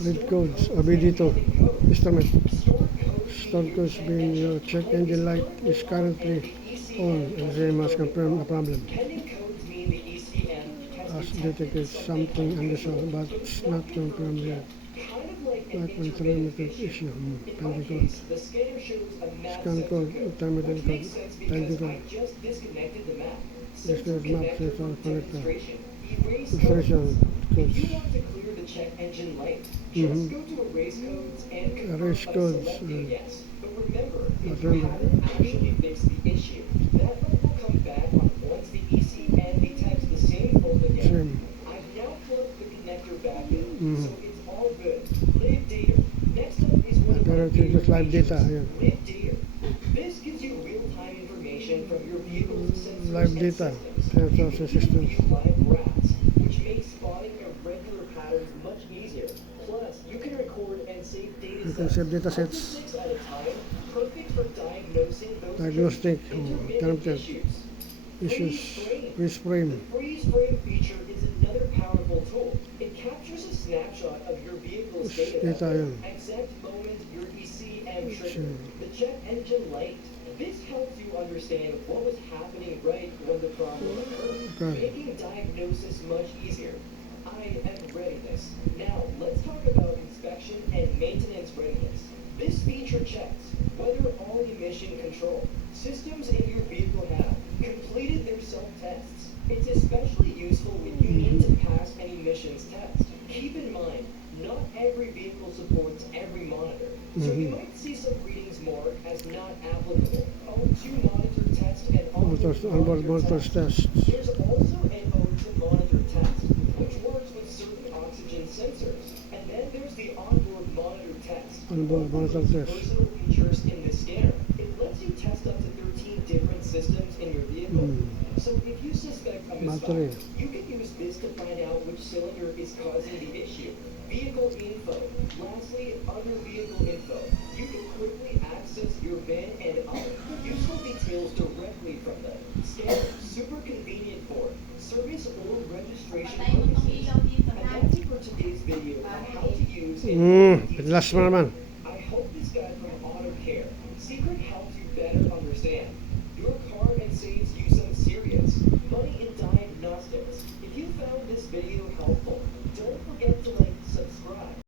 Read codes, OBD2 instrument. Stored codes being your check engine light is currently on and they must confirm a problem. As detected something unusual but it's not confirmed yet. Like when telemetry issue, pending code. Scan code, intermittent code, pending code. This is map says on connector. Illustration codes. Check engine light. Mm-hmm. Just go to erase codes and confirm Erase by codes, selecting yes. But remember, if remember. you haven't actually fixed the issue, that light will come back on once the ECN detects the same fault again. Same. I've now plugged the connector back in, Mhm. so it's all good. Live data. Next up is one of my Apparently favorite just live data, features, yeah. Live data. This gives you real-time information from your vehicle's sensors Live and data, systems. sensors and systems. You live graphs, which makes spotting irregular patterns much easier. Plus, you can record and save data You can sets. save data Up to sets. 6 at a time, perfect for diagnosing those Diagnostic, intermittent intermittent issues. issues. Freeze frame. The freeze frame feature is another powerful tool. It captures a snapshot of your vehicle's data, Data, exact moment your ECM triggered, Sure. the check engine light. This helps you understand what was happening right when the problem occurred, Okay. making diagnosis much easier. I am readiness. Now, let's talk about inspection and maintenance readiness. This feature checks whether all emission control systems in your vehicle have completed their self-tests. It's especially useful when you need to pass an emissions test. Keep in mind, not every vehicle supports every monitor, so you might see some readings marked as not applicable. O2 monitor test and Onboard monitor test. There's also an O2 monitor test, which works with certain oxygen sensors. And then there's the onboard monitor test. Onboard monitor test. Versatile features in this scanner. It lets you test up to 13 different systems in your vehicle. So if you suspect a Battery. misfire, you can use this to find out which cylinder is causing the issue. Vehicle info. Lastly, under vehicle info, you can quickly access your VIN and other useful details directly from them. Scanner, super convenient for service or registration purposes. And that's it for today's video on how to use Last mo naman. I hope this guide from Auto Care Secret helps you better understand